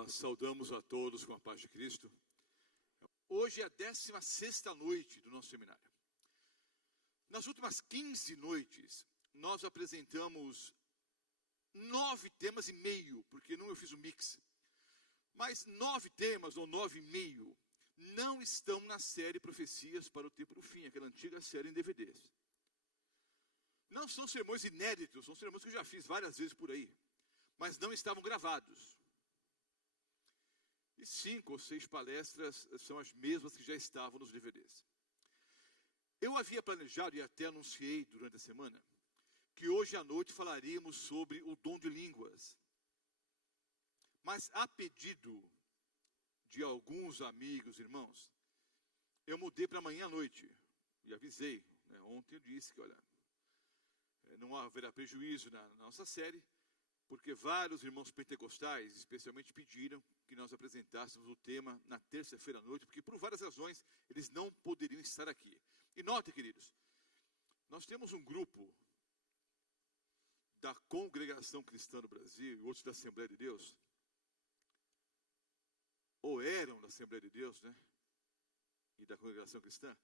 Nós saudamos a todos com a paz de Cristo. Hoje é a 16ª noite do nosso seminário. Nas últimas 15 noites, nós apresentamos 9 temas e meio, porque não eu fiz o mix. Mas 9 temas, ou 9,5, não estão na série Profecias para o Tempo do Fim, aquela antiga série em DVDs. Não são sermões inéditos, são sermões que eu já fiz várias vezes por aí, mas não estavam gravados. E 5 ou 6 palestras são as mesmas que já estavam nos DVDs. Eu havia planejado e até anunciei durante a semana que hoje à noite falaríamos sobre o dom de línguas. Mas a pedido de alguns amigos, irmãos, eu mudei para amanhã à noite. E avisei, né? Ontem eu disse que, olha, não haverá prejuízo na nossa série, porque vários irmãos pentecostais, especialmente, pediram que nós apresentássemos o tema na terça-feira à noite, porque por várias razões eles não poderiam estar aqui. E notem, queridos, nós temos um grupo da Congregação Cristã do Brasil e outros da Assembleia de Deus, ou eram da Assembleia de Deus, né? E da Congregação Cristã.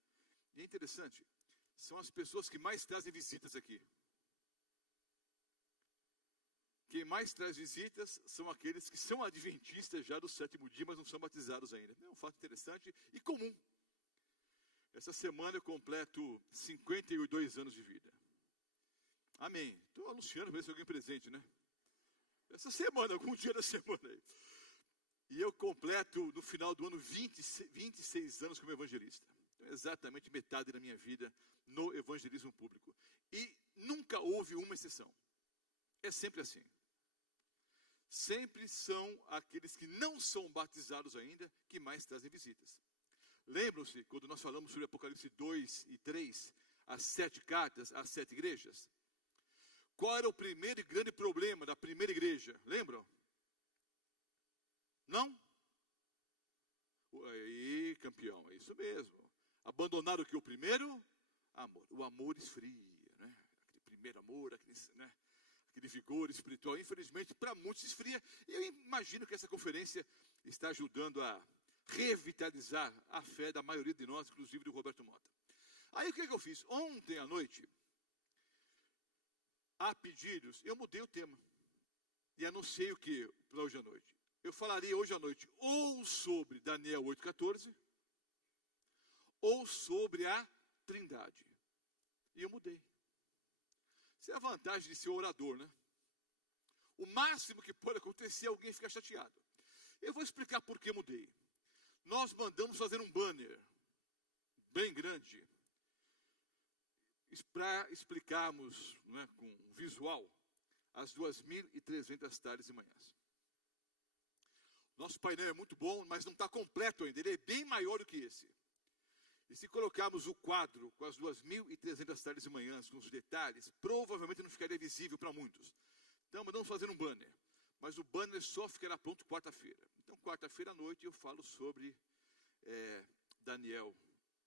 E é interessante, são as pessoas que mais trazem visitas aqui. Quem mais traz visitas são aqueles que são adventistas já do 7º dia, mas não são batizados ainda. É um fato interessante e comum. Essa semana eu completo 52 anos de vida. Amém. Estou anunciando para ver se alguém presente, né? Essa semana, algum dia da semana aí. E eu completo no final do ano 26 anos como evangelista. Então, exatamente metade da minha vida no evangelismo público. E nunca houve uma exceção. É sempre assim. Sempre são aqueles que não são batizados ainda que mais trazem visitas. Lembram-se quando nós falamos sobre Apocalipse 2 e 3, as 7 cartas às 7 igrejas? Qual era o primeiro e grande problema da primeira igreja? Lembram? Não? Aí, campeão, é isso mesmo. Abandonaram o que? O primeiro amor. O amor esfria, né? Aquele primeiro amor, aquele vigor espiritual, infelizmente, para muitos esfria. E eu imagino que essa conferência está ajudando a revitalizar a fé da maioria de nós, inclusive do Roberto Mota. Aí o que eu fiz? Ontem à noite, a pedidos, eu mudei o tema. E anunciei o que para hoje à noite? Eu falaria hoje à noite ou sobre Daniel 8,14, ou sobre a Trindade. E eu mudei. Essa é a vantagem de ser orador, né? O máximo que pode acontecer é alguém ficar chateado. Eu vou explicar por que mudei. Nós mandamos fazer um banner bem grande para explicarmos, né, com um visual as 2.300 tardes e manhãs. Nosso painel é muito bom, mas não está completo ainda. Ele é bem maior do que esse. E se colocarmos o quadro com as 2.300 tardes e manhãs, com os detalhes, provavelmente não ficaria visível para muitos. Então, mandamos fazer um banner. Mas o banner só ficará pronto quarta-feira. Então, quarta-feira à noite, eu falo sobre Daniel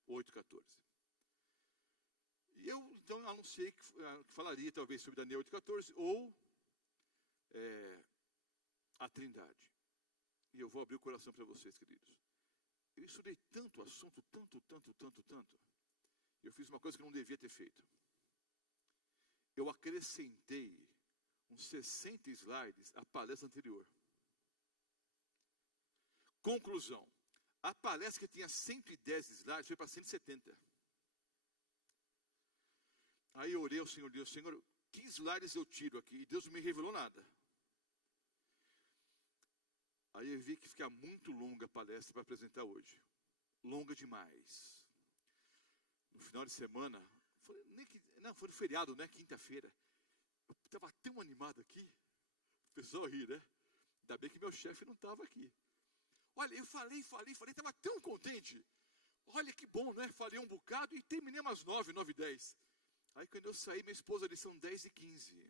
8,14. E eu, então, anunciei que falaria, talvez, sobre Daniel 8,14 ou a Trindade. E eu vou abrir o coração para vocês, queridos. Eu estudei tanto assunto, tanto. Eu fiz uma coisa que eu não devia ter feito. Eu acrescentei uns 60 slides à palestra anterior. Conclusão. A palestra que tinha 110 slides foi para 170. Aí eu orei ao Senhor, Deus, Senhor, que slides eu tiro aqui? E Deus não me revelou nada. Aí eu vi que fica muito longa a palestra para apresentar hoje. Longa demais. No final de semana, foi no feriado, né? Quinta-feira. Eu estava tão animado aqui. O pessoal ri, né? Ainda bem que meu chefe não estava aqui. Olha, eu falei, estava tão contente. Olha que bom, né? Falei um bocado e terminei umas 9h10. Aí quando eu saí, minha esposa disse, são 10h15.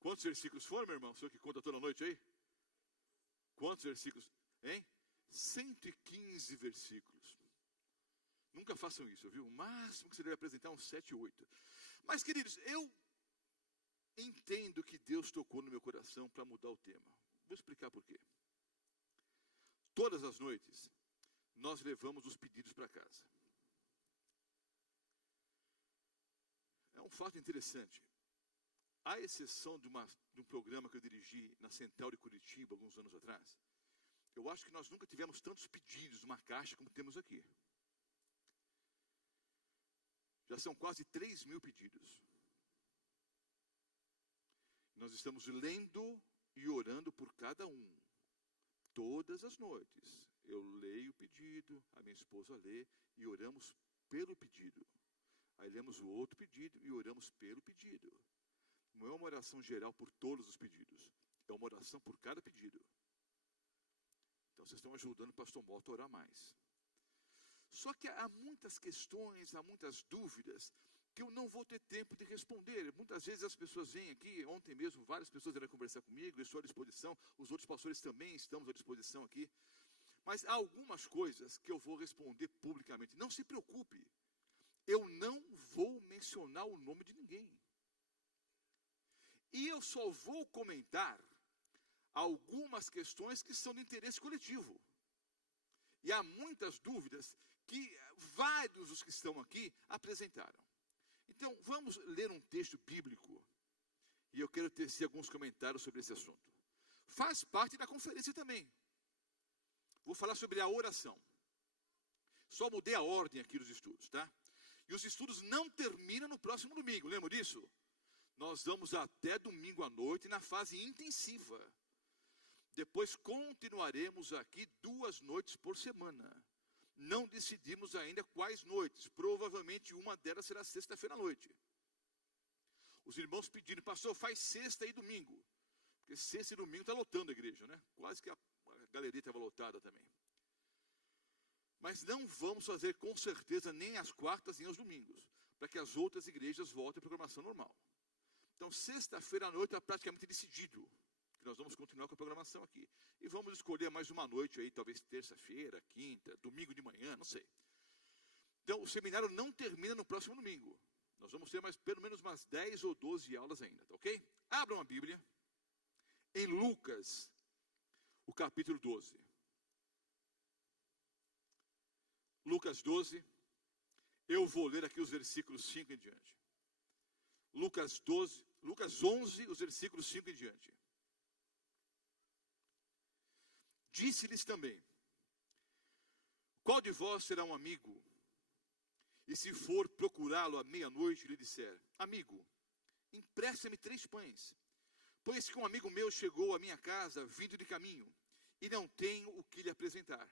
Quantos versículos foram, meu irmão? O senhor que conta toda noite aí? Quantos versículos? Hein? 115 versículos. Nunca façam isso, viu? O máximo que você deve apresentar é uns 7, 8. Mas, queridos, eu entendo que Deus tocou no meu coração para mudar o tema. Vou explicar por quê. Todas as noites, nós levamos os pedidos para casa. É um fato interessante. À exceção de um programa que eu dirigi na Central de Curitiba, alguns anos atrás, eu acho que nós nunca tivemos tantos pedidos numa caixa como temos aqui. Já são quase 3.000 pedidos. Nós estamos lendo e orando por cada um. Todas as noites. Eu leio o pedido, a minha esposa lê e oramos pelo pedido. Aí lemos o outro pedido e oramos pelo pedido. Não é uma oração geral por todos os pedidos. É uma oração por cada pedido. Então vocês estão ajudando o pastor Mota a orar mais. Só que há muitas questões, há muitas dúvidas que eu não vou ter tempo de responder. Muitas vezes as pessoas vêm aqui, ontem mesmo várias pessoas vieram conversar comigo, eu estou à disposição, os outros pastores também estamos à disposição aqui. Mas há algumas coisas que eu vou responder publicamente. Não se preocupe, eu não vou mencionar o nome de ninguém. E eu só vou comentar algumas questões que são de interesse coletivo. E há muitas dúvidas que vários dos que estão aqui apresentaram. Então, vamos ler um texto bíblico. E eu quero tecer alguns comentários sobre esse assunto. Faz parte da conferência também. Vou falar sobre a oração. Só mudei a ordem aqui dos estudos, tá? E os estudos não terminam no próximo domingo, lembra disso? Nós vamos até domingo à noite na fase intensiva. Depois continuaremos aqui 2 noites por semana. Não decidimos ainda quais noites. Provavelmente uma delas será sexta-feira à noite. Os irmãos pedindo, pastor, faz sexta e domingo. Porque sexta e domingo está lotando a igreja, né? Quase que a galeria estava lotada também. Mas não vamos fazer com certeza nem às quartas nem aos domingos, para que as outras igrejas voltem à programação normal. Então, sexta-feira à noite está praticamente decidido que nós vamos continuar com a programação aqui. E vamos escolher mais uma noite aí, talvez terça-feira, quinta, domingo de manhã, não sei. Então, o seminário não termina no próximo domingo. Nós vamos ter pelo menos umas 10 ou 12 aulas ainda, tá ok? Abram a Bíblia em Lucas, o capítulo 12. Lucas 12, eu vou ler aqui os versículos 5 em diante. Lucas 11, os versículos 5 em diante. Disse-lhes também, qual de vós será um amigo? E se for procurá-lo à meia-noite, lhe disser, amigo, empresta-me 3 pães, pois que um amigo meu chegou à minha casa, vindo de caminho, e não tenho o que lhe apresentar.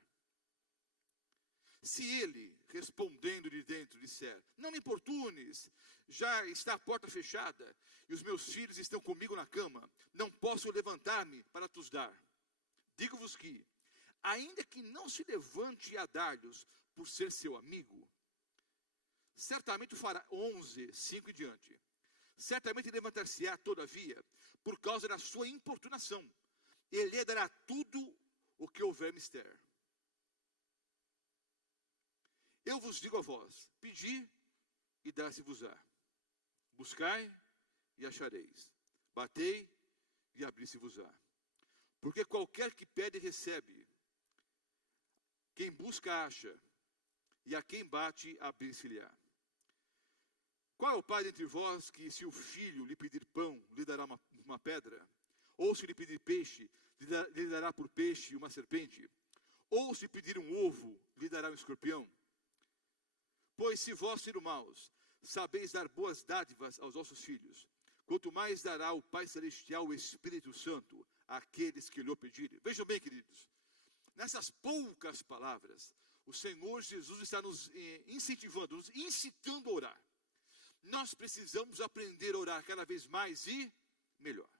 Se ele, respondendo de dentro, disser, não me importunes, já está a porta fechada, e os meus filhos estão comigo na cama, não posso levantar-me para te dar. Digo-vos que, ainda que não se levante a dar-lhes por ser seu amigo, certamente o fará, 11, 5 em diante, certamente levantar-se-á, todavia, por causa da sua importunação, ele lhe dará tudo o que houver mister. Eu vos digo a vós, pedi e dar-se-vos-á. Buscai e achareis. Batei e abri-se-vos-á. Porque qualquer que pede, recebe. Quem busca, acha. E a quem bate, abrir-se-lhe-á. Qual é o pai dentre vós que, se o filho lhe pedir pão, lhe dará uma pedra? Ou se lhe pedir peixe, lhe dará por peixe uma serpente? Ou se pedir um ovo, lhe dará um escorpião? Pois se vós, sendo maus, sabeis dar boas dádivas aos vossos filhos, quanto mais dará o Pai Celestial o Espírito Santo àqueles que lhe o pedirem. Vejam bem, queridos, nessas poucas palavras, o Senhor Jesus está nos incentivando, nos incitando a orar. Nós precisamos aprender a orar cada vez mais e melhor.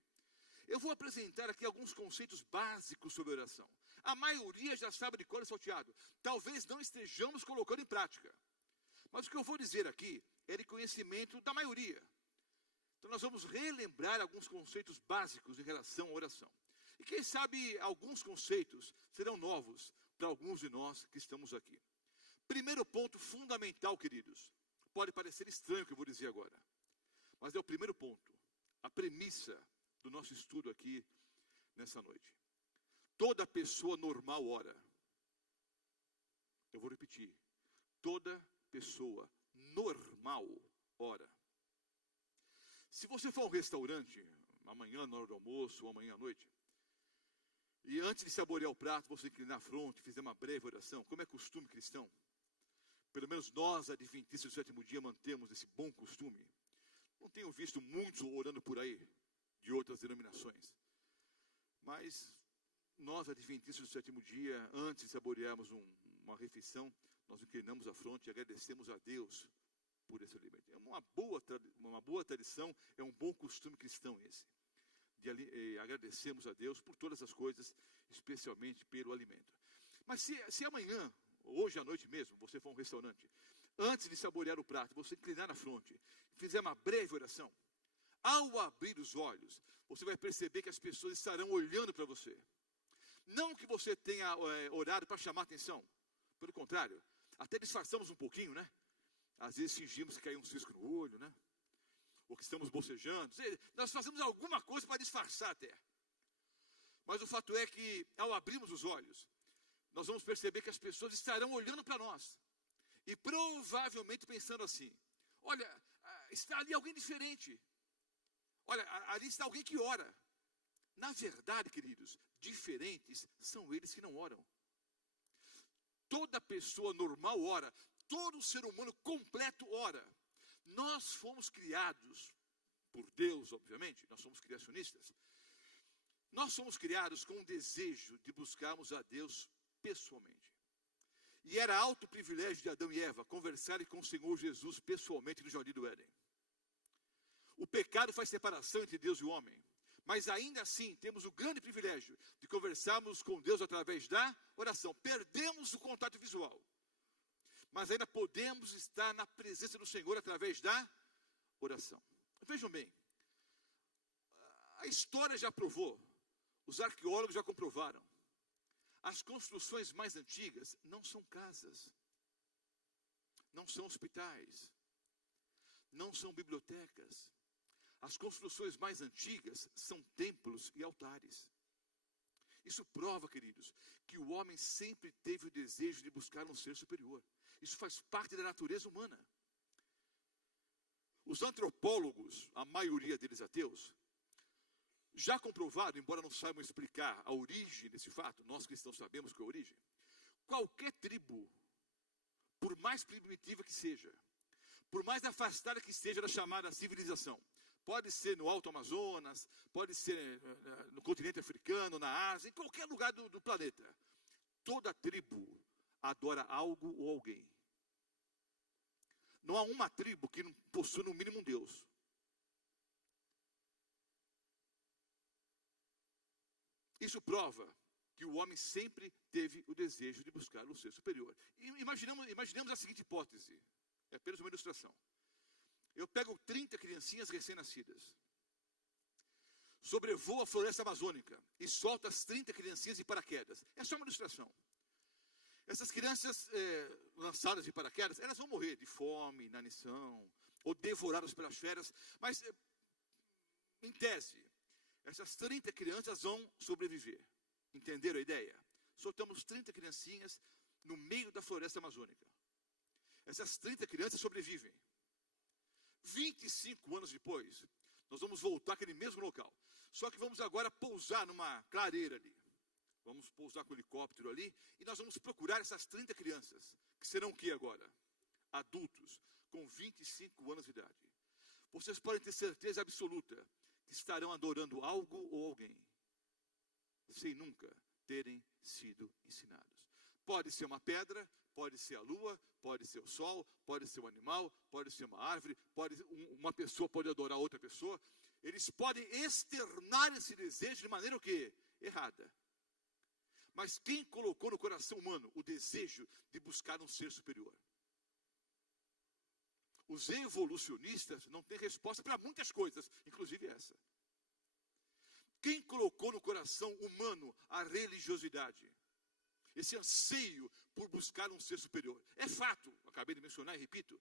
Eu vou apresentar aqui alguns conceitos básicos sobre oração. A maioria já sabe de cor e salteado. Talvez não estejamos colocando em prática. Mas o que eu vou dizer aqui é de conhecimento da maioria. Então nós vamos relembrar alguns conceitos básicos em relação à oração. E quem sabe alguns conceitos serão novos para alguns de nós que estamos aqui. Primeiro ponto fundamental, queridos. Pode parecer estranho o que eu vou dizer agora. Mas é o primeiro ponto. A premissa do nosso estudo aqui nessa noite. Toda pessoa normal ora. Eu vou repetir. Toda pessoa normal ora. Se você for a um restaurante, amanhã na hora do almoço, ou amanhã à noite, e antes de saborear o prato, você inclinar a fronte, fizer uma breve oração, como é costume cristão, pelo menos nós, adventistas do sétimo dia, mantemos esse bom costume. Não tenho visto muitos orando por aí, de outras denominações. Mas nós, adventistas do sétimo dia, antes de saborearmos uma refeição, nós inclinamos a fronte e agradecemos a Deus por esse alimento. É uma boa tradição, é um bom costume cristão esse. Agradecemos a Deus por todas as coisas, especialmente pelo alimento. Mas se amanhã, hoje à noite mesmo, você for a um restaurante, antes de saborear o prato, você inclinar a fronte, fizer uma breve oração, ao abrir os olhos, você vai perceber que as pessoas estarão olhando para você. Não que você tenha orado para chamar atenção, pelo contrário, até disfarçamos um pouquinho, né? Às vezes fingimos que caiu um cisco no olho, né? Ou que estamos bocejando. Nós fazemos alguma coisa para disfarçar até. Mas o fato é que, ao abrirmos os olhos, nós vamos perceber que as pessoas estarão olhando para nós. E provavelmente pensando assim, olha, está ali alguém diferente. Olha, ali está alguém que ora. Na verdade, queridos, diferentes são eles que não oram. Toda pessoa normal ora. Todo ser humano completo ora. Nós fomos criados por Deus, obviamente, nós somos criacionistas. Nós somos criados com o desejo de buscarmos a Deus pessoalmente. E era alto privilégio de Adão e Eva conversarem com o Senhor Jesus pessoalmente no Jardim do Éden. O pecado faz separação entre Deus e o homem. Mas ainda assim, temos o grande privilégio de conversarmos com Deus através da oração. Perdemos o contato visual. Mas ainda podemos estar na presença do Senhor através da oração. Vejam bem, a história já provou, os arqueólogos já comprovaram, as construções mais antigas não são casas, não são hospitais, não são bibliotecas. As construções mais antigas são templos e altares. Isso prova, queridos, que o homem sempre teve o desejo de buscar um ser superior. Isso faz parte da natureza humana. Os antropólogos, a maioria deles ateus, já comprovaram, embora não saibam explicar a origem desse fato, nós cristãos sabemos qual é a origem, qualquer tribo, por mais primitiva que seja, por mais afastada que esteja da chamada civilização, pode ser no Alto Amazonas, pode ser no continente africano, na Ásia, em qualquer lugar do planeta. Toda tribo adora algo ou alguém. Não há uma tribo que não possua no mínimo um Deus. Isso prova que o homem sempre teve o desejo de buscar um ser superior. Imaginemos a seguinte hipótese, é apenas uma ilustração. Eu pego 30 criancinhas recém-nascidas, sobrevoo a floresta amazônica e solto as 30 criancinhas de paraquedas. É só uma ilustração. Essas crianças lançadas de paraquedas, elas vão morrer de fome, inanição, ou devoradas pelas feras, mas, em tese, essas 30 crianças vão sobreviver. Entenderam a ideia? Soltamos 30 criancinhas no meio da floresta amazônica. Essas 30 crianças sobrevivem. 25 anos depois, nós vamos voltar àquele mesmo local. Só que vamos agora pousar numa clareira ali. Vamos pousar com o helicóptero ali e nós vamos procurar essas 30 crianças, que serão o que agora? Adultos, com 25 anos de idade. Vocês podem ter certeza absoluta que estarão adorando algo ou alguém, sem nunca terem sido ensinados. Pode ser uma pedra, pode ser a lua, pode ser o sol, pode ser um animal, pode ser uma árvore, uma pessoa pode adorar outra pessoa. Eles podem externar esse desejo de maneira o quê? Errada. Mas quem colocou no coração humano o desejo de buscar um ser superior? Os evolucionistas não têm resposta para muitas coisas, inclusive essa. Quem colocou no coração humano a religiosidade? Esse anseio por buscar um ser superior. É fato, acabei de mencionar e repito,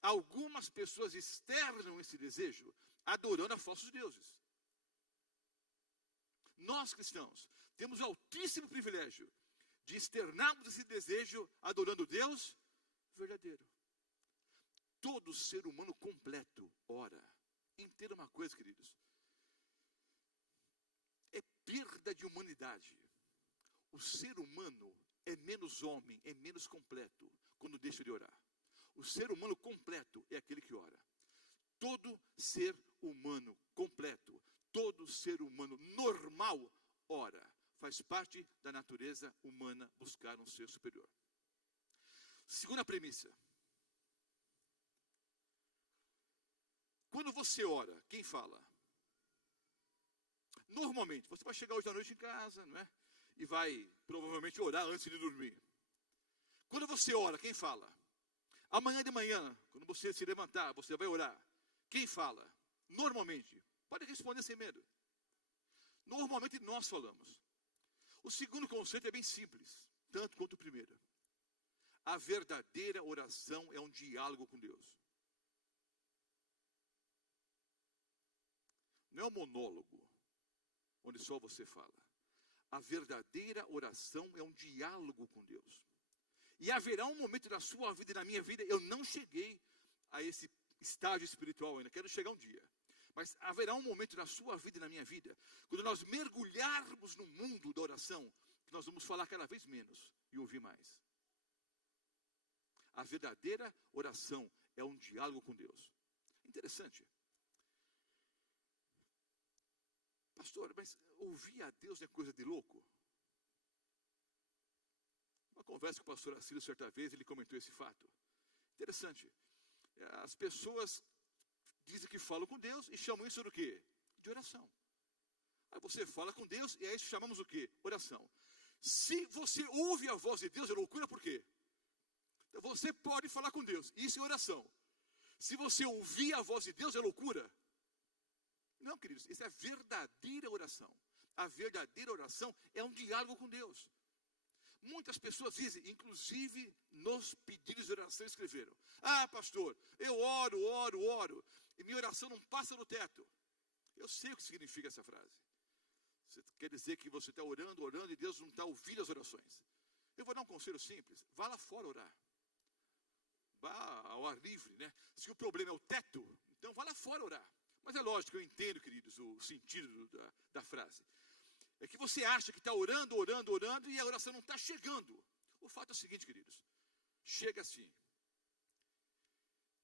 algumas pessoas externam esse desejo adorando a falsos deuses. Nós cristãos temos o altíssimo privilégio de externarmos esse desejo adorando Deus verdadeiro. Todo ser humano completo ora. Entenda uma coisa, queridos. É perda de humanidade. O ser humano é menos homem, é menos completo quando deixa de orar. O ser humano completo é aquele que ora. Todo ser humano completo, todo ser humano normal ora. Faz parte da natureza humana buscar um ser superior. Segunda premissa. Quando você ora, quem fala? Normalmente, você vai chegar hoje à noite em casa, não é? E vai provavelmente orar antes de dormir. Quando você ora, quem fala? Amanhã de manhã, quando você se levantar, você vai orar. Quem fala? Normalmente. Pode responder sem medo. Normalmente nós falamos. O segundo conceito é bem simples, tanto quanto o primeiro. A verdadeira oração é um diálogo com Deus. Não é um monólogo, onde só você fala. A verdadeira oração é um diálogo com Deus. E haverá um momento na sua vida e na minha vida, eu não cheguei a esse estágio espiritual ainda, quero chegar um dia. Mas haverá um momento na sua vida e na minha vida, quando nós mergulharmos no mundo da oração, que nós vamos falar cada vez menos e ouvir mais. A verdadeira oração é um diálogo com Deus. Interessante. Pastor, mas ouvir a Deus é coisa de louco? Uma conversa com o pastor Assílio certa vez, ele comentou esse fato. Interessante. As pessoas dizem que falam com Deus e chamam isso do quê? De oração. Aí você fala com Deus e aí chamamos o quê? Oração. Se você ouve a voz de Deus, é loucura por quê? Então você pode falar com Deus, isso é oração. Se você ouvir a voz de Deus, é loucura? Não, queridos, isso é a verdadeira oração. A verdadeira oração é um diálogo com Deus. Muitas pessoas dizem, inclusive nos pedidos de oração escreveram: ah, pastor, eu oro, e minha oração não passa no teto. Eu sei o que significa essa frase. Você quer dizer que você está orando e Deus não está ouvindo as orações. Eu vou dar um conselho simples: vá lá fora orar. Vá ao ar livre, né? Se o problema é o teto, então vá lá fora orar. Mas é lógico, eu entendo, queridos, o sentido da frase. É que você acha que está orando e a oração não está chegando. O fato é o seguinte, queridos. Chega assim.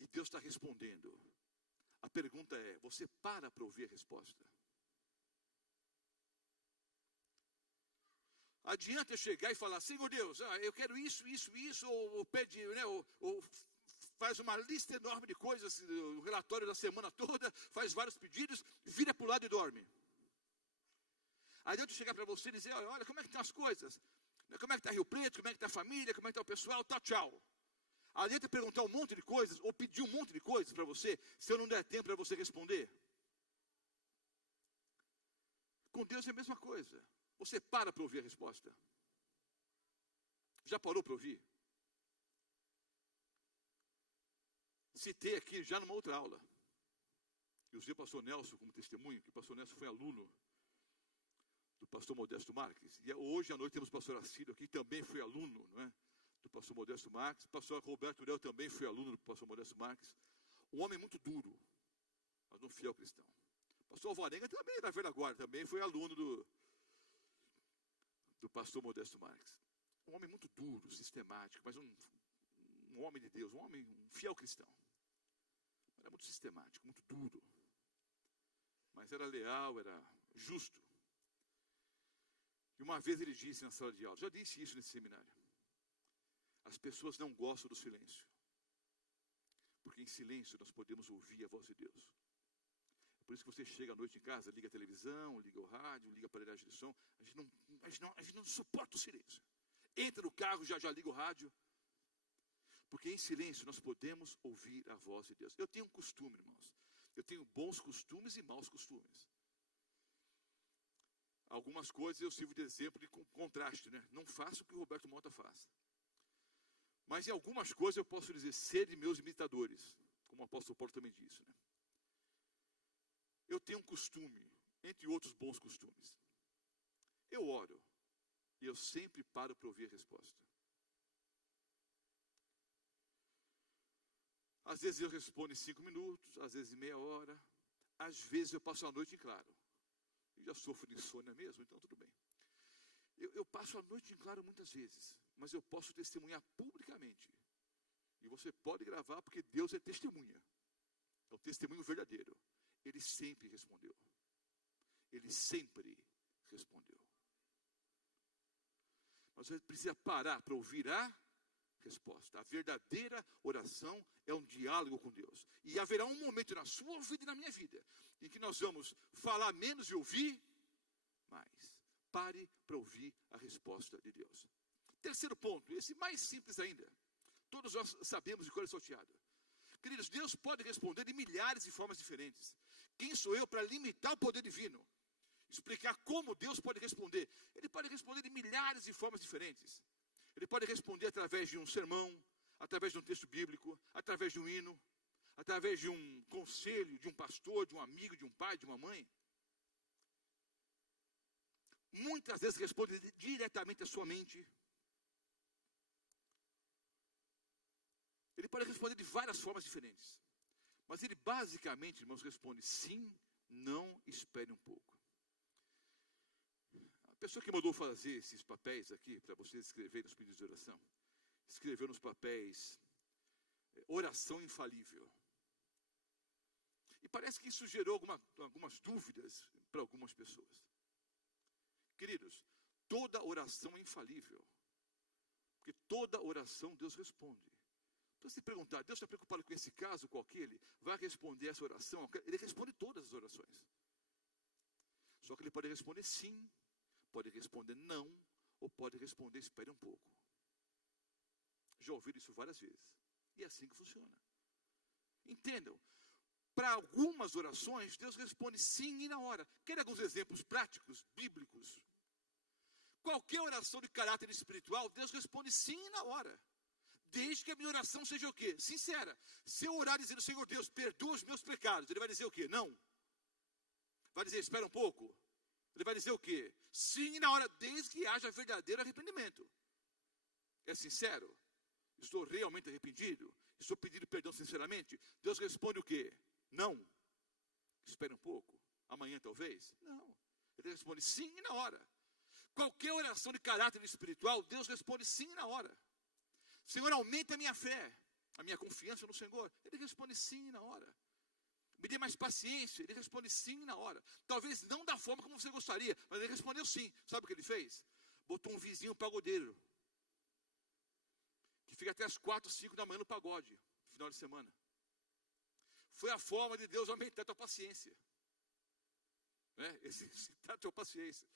E Deus está respondendo. A pergunta é, você para ouvir a resposta? Adianta eu chegar e falar, Senhor Deus, eu quero isso, ou pede, né, ou faz uma lista enorme de coisas, o relatório da semana toda, faz vários pedidos, vira para o lado e dorme. Adianta eu chegar para você e dizer, olha, como é que estão as coisas? Como é que está Rio Preto, como é que está a família, como é que está o pessoal, tchau. Adianta perguntar um monte de coisas, ou pedir um monte de coisas para você, se eu não der tempo para você responder. Com Deus é a mesma coisa. Você para ouvir a resposta. Já parou para ouvir? Citei aqui já numa outra aula. E usei o pastor Nelson como testemunho, que o pastor Nelson foi aluno do pastor Modesto Marques. E hoje à noite temos o pastor Assílio aqui, que também foi aluno, não é, do pastor Modesto Marques. O pastor Roberto Urel também foi aluno do pastor Modesto Marques. Um homem muito duro, mas um fiel cristão. O pastor Alvarenga também da velha guarda, também foi aluno do pastor Modesto Marques. Um homem muito duro, sistemático, mas um homem de Deus, um fiel cristão. Era muito sistemático, muito duro. Mas era leal, era justo. E uma vez ele disse na sala de aula, já disse isso nesse seminário: as pessoas não gostam do silêncio, porque em silêncio nós podemos ouvir a voz de Deus. É por isso que você chega à noite em casa, liga a televisão, liga o rádio, liga a aparelhagem de som. A gente não suporta o silêncio. Entra no carro, já liga o rádio. Porque em silêncio nós podemos ouvir a voz de Deus. Eu tenho um costume, irmãos. Eu tenho bons costumes e maus costumes. Algumas coisas eu sirvo de exemplo de contraste, né? Não faço o que o Roberto Mota faz. Mas em algumas coisas eu posso dizer, sede meus imitadores, como o apóstolo Paulo também disse, né? Eu tenho um costume, entre outros bons costumes, Eu oro e eu sempre paro para ouvir a resposta. Às vezes eu respondo em 5 minutos, às vezes em meia hora. Às vezes eu passo a noite em claro. Eu já sofro de insônia mesmo, então tudo bem. Eu passo a noite em claro muitas vezes, mas eu posso testemunhar publicamente. E você pode gravar porque Deus é testemunha. É um testemunho verdadeiro. Ele sempre respondeu. Ele sempre respondeu. Mas você precisa parar para ouvir a resposta. A verdadeira oração é um diálogo com Deus. E haverá um momento na sua vida e na minha vida em que nós vamos falar menos e ouvir mais. Pare para ouvir a resposta de Deus. Terceiro ponto, esse mais simples ainda. Todos nós sabemos de cor salteada. Queridos, Deus pode responder de milhares de formas diferentes. Quem sou eu para limitar o poder divino? Explicar como Deus pode responder. Ele pode responder de milhares de formas diferentes. Ele pode responder através de um sermão, através de um texto bíblico, através de um hino, através de um conselho, de um pastor, de um amigo, de um pai, de uma mãe. Muitas vezes responde diretamente à sua mente. Ele pode responder de várias formas diferentes. Mas ele basicamente, irmãos, responde sim, não, espere um pouco. A pessoa que mandou fazer esses papéis aqui, para vocês escreverem nos pedidos de oração, escreveu nos papéis, oração infalível. E parece que isso gerou algumas dúvidas para algumas pessoas. Queridos, toda oração é infalível. Porque toda oração Deus responde. Então, se perguntar, Deus está preocupado com esse caso, com aquele, vai responder essa oração? Ele responde todas as orações. Só que ele pode responder sim, pode responder não, ou pode responder espere um pouco. Já ouviram isso várias vezes. E é assim que funciona. Entendam? Para algumas orações, Deus responde sim e na hora. Querem alguns exemplos práticos, bíblicos? Qualquer oração de caráter espiritual, Deus responde sim e na hora. Desde que a minha oração seja o quê? Sincera. Se eu orar dizendo, Senhor Deus, perdoa os meus pecados, ele vai dizer o quê? Não. Vai dizer, espera um pouco. Ele vai dizer o quê? Sim, na hora, desde que haja verdadeiro arrependimento. É sincero? Estou realmente arrependido? Estou pedindo perdão sinceramente? Deus responde o quê? Não. Espera um pouco. Amanhã talvez? Não. Ele responde sim na hora. Qualquer oração de caráter espiritual, Deus responde sim na hora. Senhor, aumenta a minha fé, a minha confiança no Senhor. Ele responde sim na hora. Me dê mais paciência. Ele responde sim na hora. Talvez não da forma como você gostaria, mas ele respondeu sim. Sabe o que ele fez? Botou um vizinho pagodeiro, que fica até as 4, 5 da manhã no pagode, no final de semana. Foi a forma de Deus aumentar a tua paciência. Né? Exercitar a tua paciência.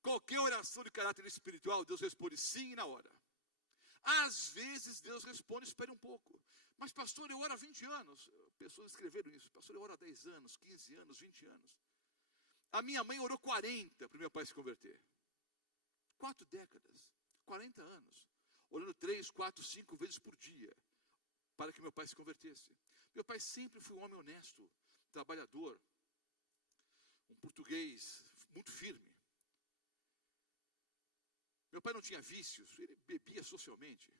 Qualquer oração de caráter espiritual, Deus responde sim na hora. Às vezes Deus responde, espere um pouco. Mas pastor, eu oro há 20 anos. Pessoas escreveram isso. Pastor, eu oro há 10 anos, 15 anos, 20 anos. A minha mãe orou 40 para o meu pai se converter. 4 décadas, 40 anos. Orando 3, 4, 5 vezes por dia. Para que meu pai se convertesse. Meu pai sempre foi um homem honesto, trabalhador. Um português muito firme. Meu pai não tinha vícios, ele bebia socialmente.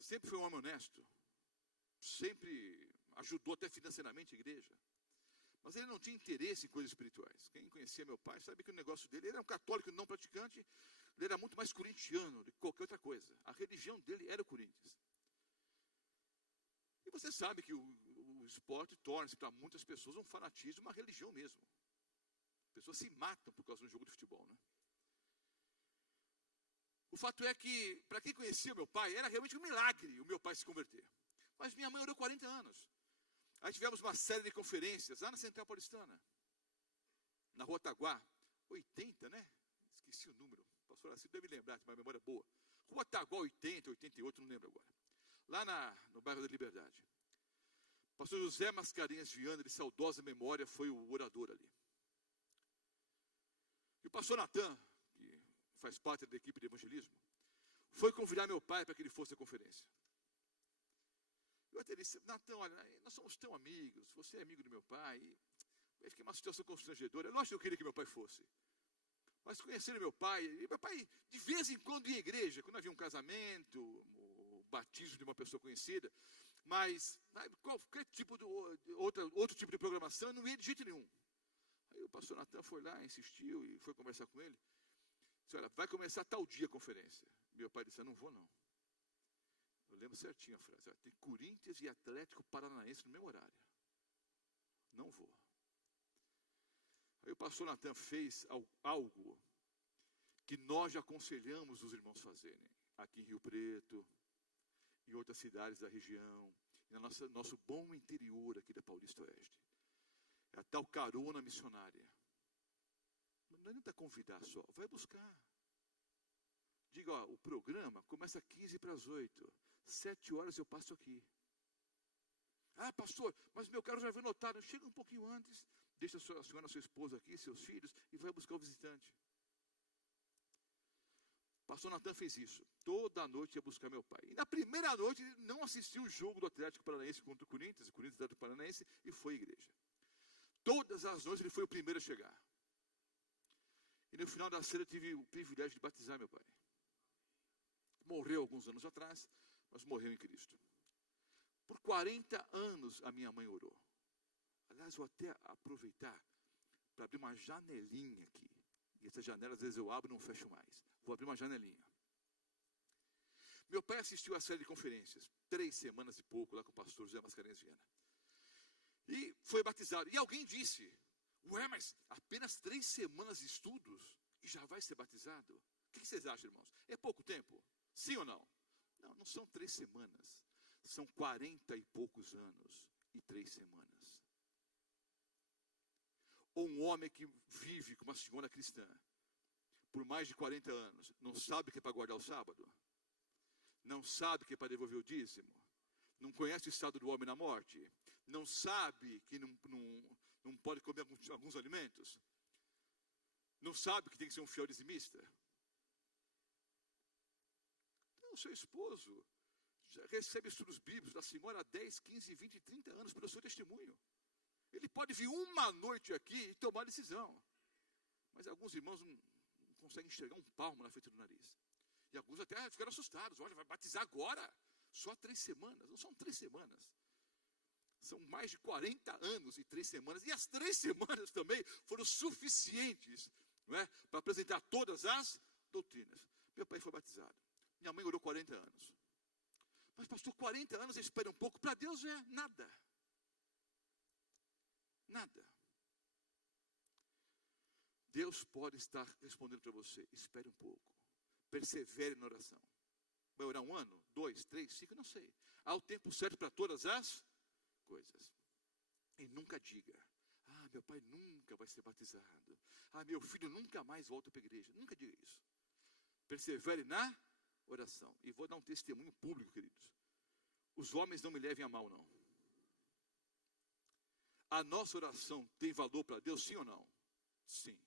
Sempre foi um homem honesto. Sempre ajudou até financeiramente a igreja. Mas ele não tinha interesse em coisas espirituais. Quem conhecia meu pai sabe que o negócio dele, ele era um católico não praticante, ele era muito mais corintiano do que qualquer outra coisa. A religião dele era o Corinthians. E você sabe que o esporte torna-se para muitas pessoas um fanatismo, uma religião mesmo. Pessoas se matam por causa de um jogo de futebol, né? O fato é que, para quem conhecia meu pai, era realmente um milagre o meu pai se converter. Mas minha mãe orou 40 anos. Aí tivemos uma série de conferências lá na Central Paulistana, na Rua Taguá, 80, né? Esqueci o número. O pastor Assis deve lembrar, tem uma memória boa. Rua Taguá 80, 88, não lembro agora. Lá no bairro da Liberdade. O pastor José Mascarenhas Viana, de saudosa memória, foi o orador ali. E o pastor Natan, que faz parte da equipe de evangelismo, foi convidar meu pai para que ele fosse à conferência. Eu até disse, Natan, olha, nós somos tão amigos, você é amigo do meu pai, Aí fiquei numa situação constrangedora. Lógico que eu queria que meu pai fosse. Mas conhecendo meu pai, de vez em quando ia à igreja, quando havia um casamento, o batismo de uma pessoa conhecida, mas qualquer tipo de outro tipo de programação, eu não ia de jeito nenhum. Aí o pastor Natan foi lá, insistiu e foi conversar com ele. Disse, olha, vai começar tal dia a conferência. Meu pai disse, eu não vou não. Eu lembro certinho a frase, tem Corinthians e Atlético Paranaense no mesmo horário. Não vou. Aí o pastor Natan fez algo que nós já aconselhamos os irmãos fazerem, aqui em Rio Preto, em outras cidades da região, e no nosso bom interior aqui da Paulista Oeste. É a tal carona missionária. Não adianta convidar só, vai buscar. Diga, ó, o programa começa 7:15. 7 horas eu passo aqui. Ah, pastor, mas meu carro já veio notado. Chega um pouquinho antes, deixa a senhora, sua esposa aqui, seus filhos, e vai buscar o visitante. Pastor Natan fez isso. Toda noite ia buscar meu pai. E na primeira noite, ele não assistiu o jogo do Atlético Paranaense contra o Corinthians Atlético Paranaense, e foi à igreja. Todas as noites ele foi o primeiro a chegar. E no final da ceia eu tive o privilégio de batizar meu pai. Morreu alguns anos atrás, mas morreu em Cristo. Por 40 anos a minha mãe orou. Aliás, vou até aproveitar para abrir uma janelinha aqui. E essa janela às vezes eu abro e não fecho mais. Vou abrir uma janelinha. Meu pai assistiu a série de conferências, 3 semanas e pouco, lá com o pastor José Mascarenhas Viana. E foi batizado. E alguém disse, ué, mas apenas 3 semanas de estudos e já vai ser batizado? O que vocês acham, irmãos? É pouco tempo? Sim ou não? Não, não são 3 semanas. São 40 e poucos anos e 3 semanas. Ou um homem que vive com uma senhora cristã por mais de 40 anos, não sabe que é para guardar o sábado? Não sabe que é para devolver o dízimo? Não conhece o estado do homem na morte? Não sabe que não pode comer alguns alimentos? Não sabe que tem que ser um fiel dizimista? Então, seu esposo já recebe estudos bíblicos da senhora há 10, 15, 20, 30 anos pelo seu testemunho. Ele pode vir uma noite aqui e tomar decisão. Mas alguns irmãos não conseguem enxergar um palmo na frente do nariz. E alguns até ficaram assustados. Olha, vai batizar agora? Só 3 semanas. Não são 3 semanas. São mais de 40 anos e 3 semanas. E as 3 semanas também foram suficientes, não é, para apresentar todas as doutrinas. Meu pai foi batizado. Minha mãe orou 40 anos. Mas pastor, 40 anos espera um pouco. Para Deus é nada. Nada. Deus pode estar respondendo para você. Espere um pouco. Persevere na oração. Vai orar 1 ano, 2, 3, 5, não sei. Há o tempo certo para todas as coisas. E nunca diga, ah, meu pai nunca vai ser batizado. Ah, meu filho nunca mais volta para a igreja. Nunca diga isso. Persevere na oração. E vou dar um testemunho público, queridos. Os homens não me levem a mal, não. A nossa oração tem valor para Deus, sim ou não? Sim.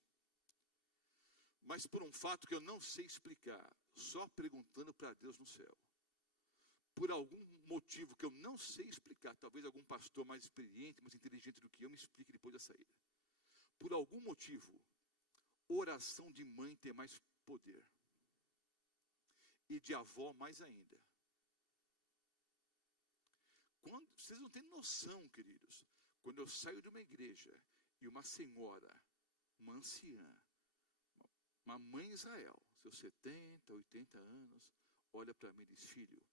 Mas por um fato que eu não sei explicar, só perguntando para Deus no céu. Por algum motivo que eu não sei explicar, talvez algum pastor mais experiente, mais inteligente do que eu me explique depois da saída. Por algum motivo, oração de mãe tem mais poder. E de avó mais ainda. Vocês não têm noção, queridos. Quando eu saio de uma igreja e uma senhora, uma anciã, uma mãe Israel, seus 70, 80 anos, olha para mim e diz, filho,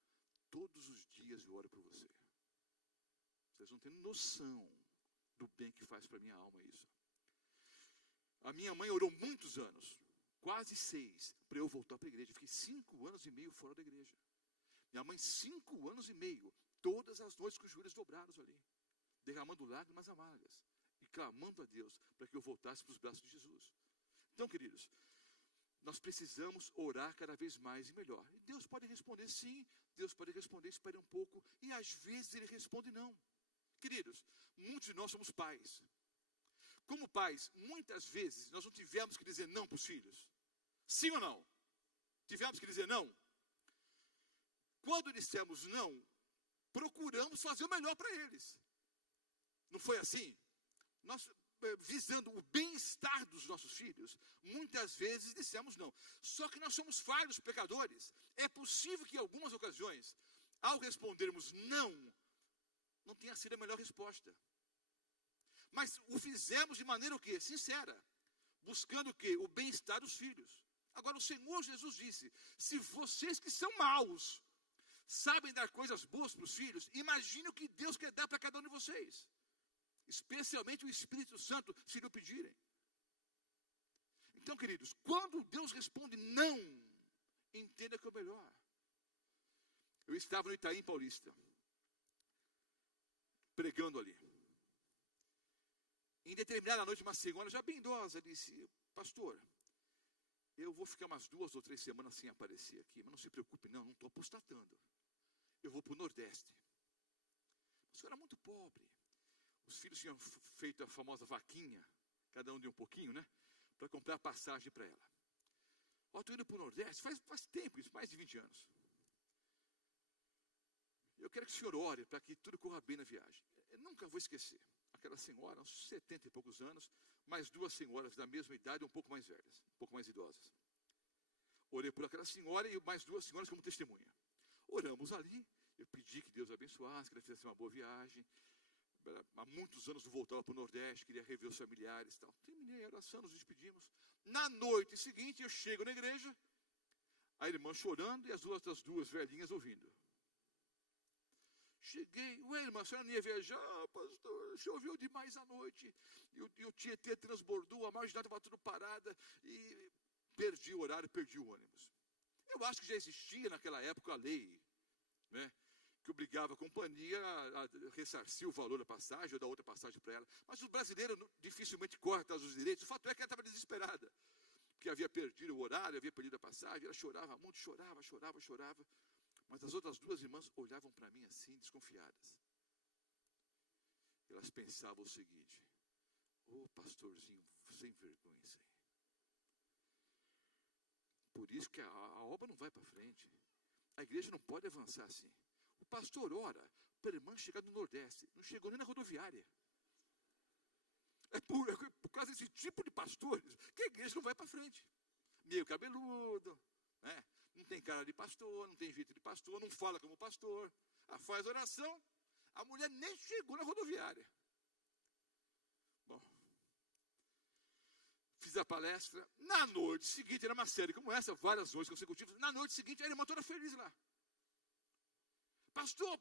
todos os dias eu oro por você. Vocês não têm noção do bem que faz para a minha alma isso. A minha mãe orou muitos anos, quase 6, para eu voltar para a igreja. Fiquei 5 anos e meio fora da igreja. Minha mãe, 5 anos e meio, todas as noites com os joelhos dobrados ali, derramando lágrimas amargas e clamando a Deus para que eu voltasse para os braços de Jesus. Então, queridos, nós precisamos orar cada vez mais e melhor. E Deus pode responder sim, Deus pode responder, espere um pouco, e às vezes Ele responde não. Queridos, muitos de nós somos pais. Como pais, muitas vezes nós não tivemos que dizer não para os filhos. Sim ou não? Tivemos que dizer não? Quando dissemos não, procuramos fazer o melhor para eles. Não foi assim? visando o bem-estar dos nossos filhos, muitas vezes dissemos não. Só que nós somos falhos, pecadores. É possível que em algumas ocasiões, ao respondermos não tenha sido a melhor resposta. Mas o fizemos de maneira o quê? Sincera. Buscando o quê? O bem-estar dos filhos. Agora o Senhor Jesus disse, se vocês que são maus, sabem dar coisas boas para os filhos, imagine o que Deus quer dar para cada um de vocês. Especialmente o Espírito Santo, se lhe pedirem. Então, queridos, quando Deus responde não, entenda que é o melhor. Eu estava no Itaim Paulista, pregando ali. Em determinada noite, uma senhora já bem idosa disse, pastor, eu vou ficar umas 2 ou 3 semanas sem aparecer aqui, mas não se preocupe não estou apostatando. Eu vou para o Nordeste. A senhora era muito pobre. Os filhos tinham feito a famosa vaquinha, cada um de um pouquinho, né? Para comprar passagem para ela. Ó, estou indo para o Nordeste, faz tempo isso, mais de 20 anos. Eu quero que o senhor ore para que tudo corra bem na viagem. Eu nunca vou esquecer. Aquela senhora, uns 70 e poucos anos, mais 2 senhoras da mesma idade, um pouco mais velhas, um pouco mais idosas. Orei por aquela senhora e mais 2 senhoras como testemunha. Oramos ali, eu pedi que Deus abençoasse, que ela fizesse uma boa viagem. Há muitos anos não voltava para o Nordeste, queria rever os familiares e tal. Terminei a oração, nos despedimos. Na noite seguinte, eu chego na igreja, a irmã chorando e as outras 2 velhinhas ouvindo. Cheguei, ué, irmã, a senhora não ia viajar, pastor, choveu demais à noite, e o Tietê transbordou, a marginal estava tudo parada, e perdi o horário, perdi o ônibus. Eu acho que já existia naquela época a lei, né, que obrigava a companhia a ressarcir o valor da passagem, ou da outra passagem para ela. Mas os brasileiros dificilmente correm atrás dos direitos, o fato é que ela estava desesperada, porque havia perdido o horário, havia perdido a passagem, ela chorava muito, chorava. Mas as outras 2 irmãs olhavam para mim assim, desconfiadas. Elas pensavam o seguinte, pastorzinho, sem vergonha isso aí. Por isso que a obra não vai para frente. A igreja não pode avançar assim. O pastor ora para a irmã chegar no Nordeste, não chegou nem na rodoviária. É por causa desse tipo de pastores que a igreja não vai para frente. Meio cabeludo, né? Não tem cara de pastor, não tem jeito de pastor, não fala como pastor. Faz oração, a mulher nem chegou na rodoviária. Bom, fiz a palestra, na noite seguinte, era uma série como essa, várias noites consecutivas, na noite seguinte, a irmã toda feliz lá. Pastor,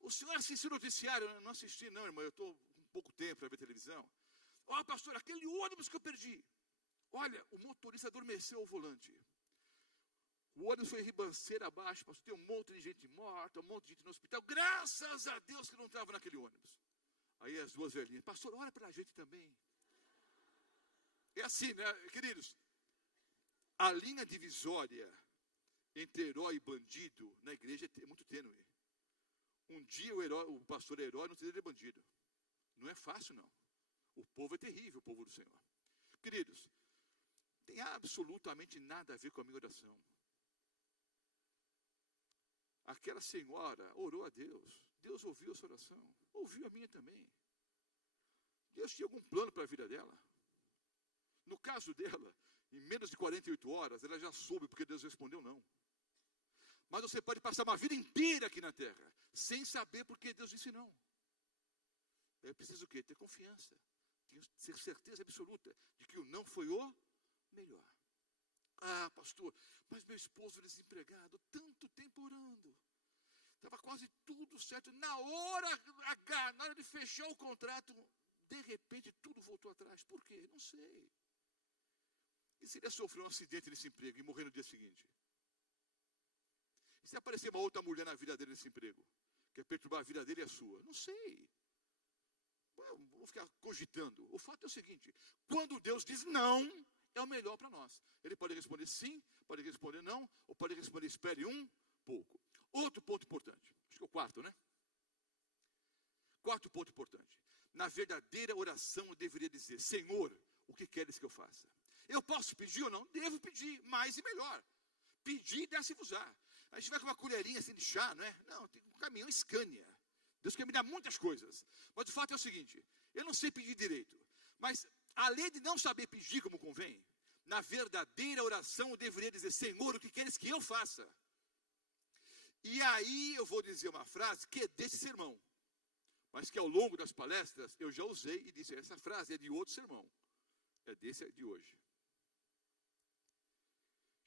o senhor assistiu o noticiário? Eu não assisti não, irmã, eu estou com pouco tempo para ver televisão. Ó, pastor, aquele ônibus que eu perdi. Olha, o motorista adormeceu ao volante. O ônibus foi ribanceira abaixo, pastor, tem um monte de gente morta, um monte de gente no hospital. Graças a Deus que não estava naquele ônibus. Aí as 2 velhinhas, pastor, ora pela gente também. É assim, né, queridos? A linha divisória entre herói e bandido na igreja é muito tênue. Um dia o pastor é herói, no outro dia ele é bandido. Não é fácil, não. O povo é terrível, o povo do Senhor. Queridos, tem absolutamente nada a ver com a minha oração. Aquela senhora orou a Deus. Deus ouviu a sua oração. Ouviu a minha também. Deus tinha algum plano para a vida dela. No caso dela, em menos de 48 horas, ela já soube porque Deus respondeu não. Mas você pode passar uma vida inteira aqui na terra, sem saber porque Deus disse não. É preciso o quê? Ter confiança. Ter certeza absoluta de que o não foi o melhor. Ah, pastor, mas meu esposo é desempregado, tanto tempo orando. Estava quase tudo certo. Na hora H, na hora de fechar o contrato, de repente tudo voltou atrás. Por quê? Não sei. E se ele sofreu um acidente nesse emprego e morrer no dia seguinte? E se aparecer uma outra mulher na vida dele nesse emprego? Quer perturbar a vida dele e a sua? Não sei. Vou ficar cogitando. O fato é o seguinte, quando Deus diz não, é o melhor para nós. Ele pode responder sim, pode responder não, ou pode responder espere um pouco. Outro ponto importante, acho que é o 4, né? 4 ponto importante. Na verdadeira oração eu deveria dizer, Senhor, o que queres que eu faça? Eu posso pedir ou não? Devo pedir, mais e melhor. Pedir, dá-se-vos-á. A gente vai com uma colherinha assim de chá, não é? Não, tem um caminhão Scania. Deus quer me dar muitas coisas. Mas o fato é o seguinte, eu não sei pedir direito. Mas, além de não saber pedir como convém, na verdadeira oração eu deveria dizer: Senhor, o que queres que eu faça? E aí eu vou dizer uma frase que é desse sermão, mas que ao longo das palestras eu já usei e disse: essa frase é de outro sermão, é desse de hoje.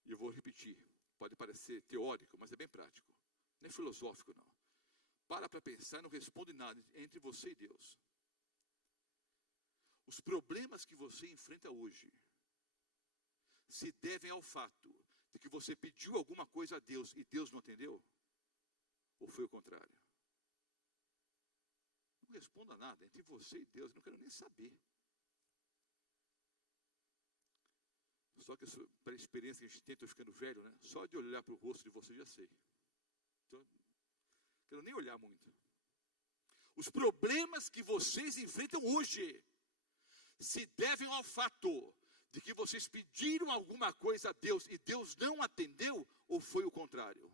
E eu vou repetir, pode parecer teórico, mas é bem prático, não é filosófico não. Para pensar e não responde nada entre você e Deus. Os problemas que você enfrenta hoje se devem ao fato de que você pediu alguma coisa a Deus e Deus não atendeu? Ou foi o contrário? Não responda nada entre você e Deus, não quero nem saber. Só que pela experiência que a gente tem, estou ficando velho, né? Só de olhar para o rosto de você já sei. Então, não quero nem olhar muito. Os problemas que vocês enfrentam hoje se devem ao fato de que vocês pediram alguma coisa a Deus e Deus não atendeu, ou foi o contrário?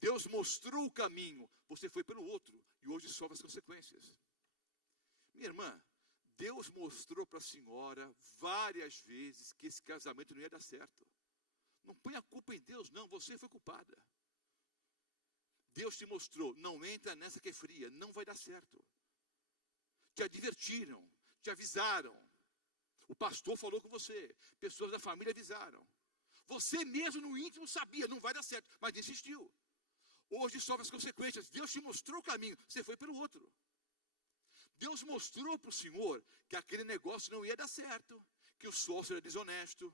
Deus mostrou o caminho, você foi pelo outro, e hoje sofre as consequências. Minha irmã, Deus mostrou para a senhora várias vezes que esse casamento não ia dar certo. Não põe a culpa em Deus, não, você foi culpada. Deus te mostrou: não entra nessa que é fria, não vai dar certo. Te advertiram, te avisaram. O pastor falou com você, pessoas da família avisaram. Você mesmo no íntimo sabia, não vai dar certo, mas insistiu. Hoje sofre as consequências. Deus te mostrou o caminho, você foi pelo outro. Deus mostrou para o senhor que aquele negócio não ia dar certo, que o sócio era desonesto.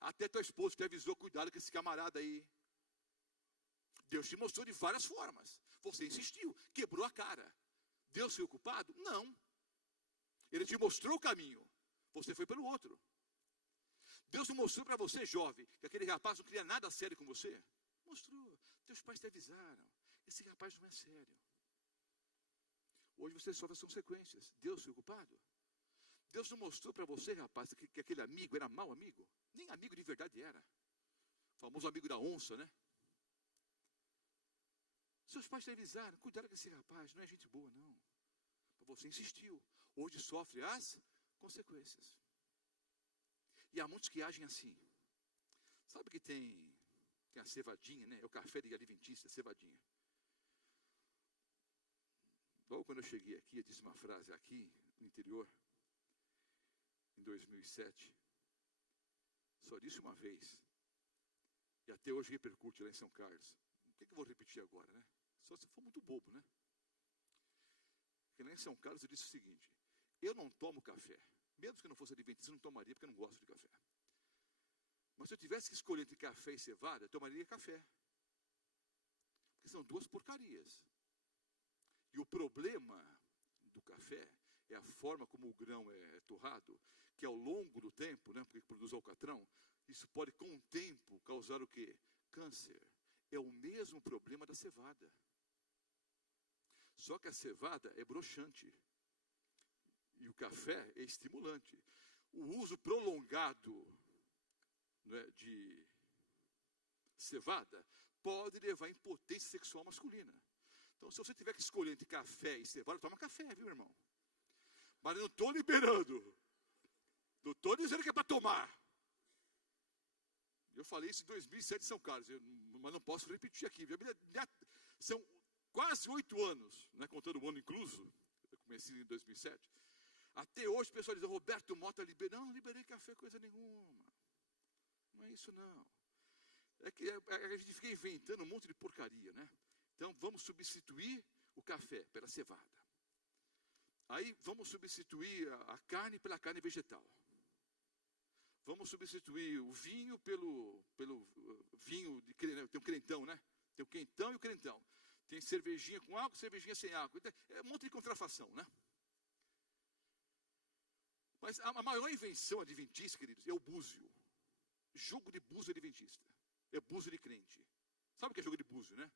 Até tua esposa te avisou: cuidado com esse camarada aí. Deus te mostrou de várias formas. Você insistiu, quebrou a cara. Deus foi o culpado? Não. Ele te mostrou o caminho, você foi pelo outro. Deus não mostrou para você, jovem, que aquele rapaz não queria nada sério com você? Mostrou. Teus pais te avisaram: esse rapaz não é sério. Hoje você sofre as consequências. Deus foi o culpado? Deus não mostrou para você, rapaz, que aquele amigo era mau amigo? Nem amigo de verdade era. O famoso amigo da onça, né? Seus pais te avisaram: cuidado com esse rapaz, não é gente boa não. Você insistiu. Hoje sofre as consequências. E há muitos que agem assim. Sabe que tem a cevadinha, né? É o café de adventista, cevadinha. Logo quando eu cheguei aqui, eu disse uma frase aqui no interior, em 2007. Só disse uma vez. E até hoje repercute lá em São Carlos. O que eu vou repetir agora, né? Só se for muito bobo, né? Porque lá em São Carlos eu disse o seguinte: eu não tomo café. Mesmo que eu não fosse adventista, eu não tomaria, porque eu não gosto de café. Mas se eu tivesse que escolher entre café e cevada, eu tomaria café. Porque são duas porcarias. E o problema do café é a forma como o grão é torrado, que ao longo do tempo, né, porque produz alcatrão, isso pode com o tempo causar o quê? Câncer. É o mesmo problema da cevada. Só que a cevada é broxante. E o café é estimulante. O uso prolongado, né, de cevada pode levar à impotência sexual masculina. Então, se você tiver que escolher entre café e cevada, toma café, viu, irmão? Mas eu não estou liberando. Não estou dizendo que é para tomar. Eu falei isso em 2007 em São Carlos, mas não posso repetir aqui. São quase 8 anos, né, contando o ano incluso. Eu comecei em 2007. Até hoje o pessoal diz: Roberto Mota liberou. Não liberei café coisa nenhuma. Não é isso não. É que a gente fica inventando um monte de porcaria, né? Então vamos substituir o café pela cevada. Aí vamos substituir a carne pela carne vegetal. Vamos substituir o vinho pelo vinho de crentão. Tem o crentão, né? Tem o quentão e o crentão. Tem cervejinha com álcool, cervejinha sem álcool. É um monte de contrafação, né? Mas a maior invenção adventista, queridos, é o búzio. Jogo de búzio adventista. É búzio de crente. Sabe o que é jogo de búzio, né?